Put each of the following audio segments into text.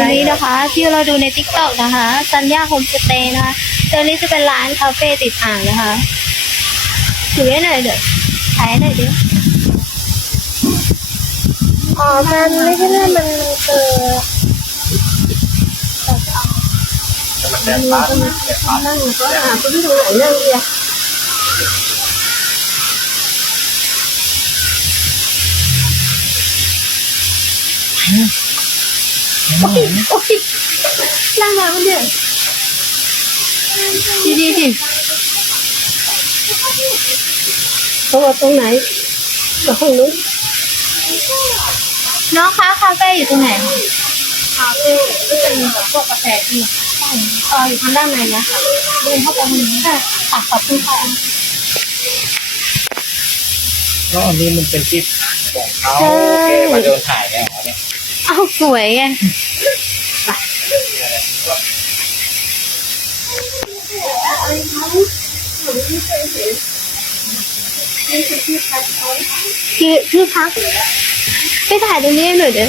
อันนี้นะคะ ที่เราดูในทิกตอกนะคะซันยาโฮมสเตย์นะคะ ตอนนี้จะเป็นร้านคาเฟ่ติดอ่างนะคะถือหน่อยเดี๋ยวถ่ายหน่อยดิอ๋อมันไม่ใช่แน่มันเิดจอนั่งก็หาคุณผู้ชมหลายเรื่องเลยร่างกาเดือดดีดีสิเขาบอกตรงไหนบอกห้องนู้นน้องคะคาเฟ่อยู่ตรงไหนคาเฟ่ก็จะมีแบบพวกกาแฟที่ต่ออยู่ทางด้านในนะคะเดินเข้าไปตรงนี้ค่ะตักขับขึ้นไปแลอันนี้มันเป็นที่ของเขาโอเคมาเดินถ่ายเนี่ยเนี่ยเอาสวยไงชื่อชื่อพักไปถ่ายตรงนี้หน่อยเด้อ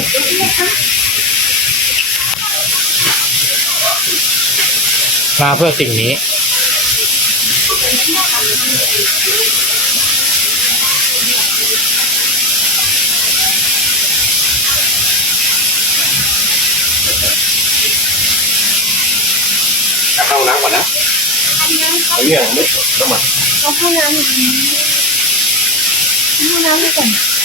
มาเพื่อสิ่งนี้ còn á Cái gì là nước đó mà Không, không ăn Không ăn nước còn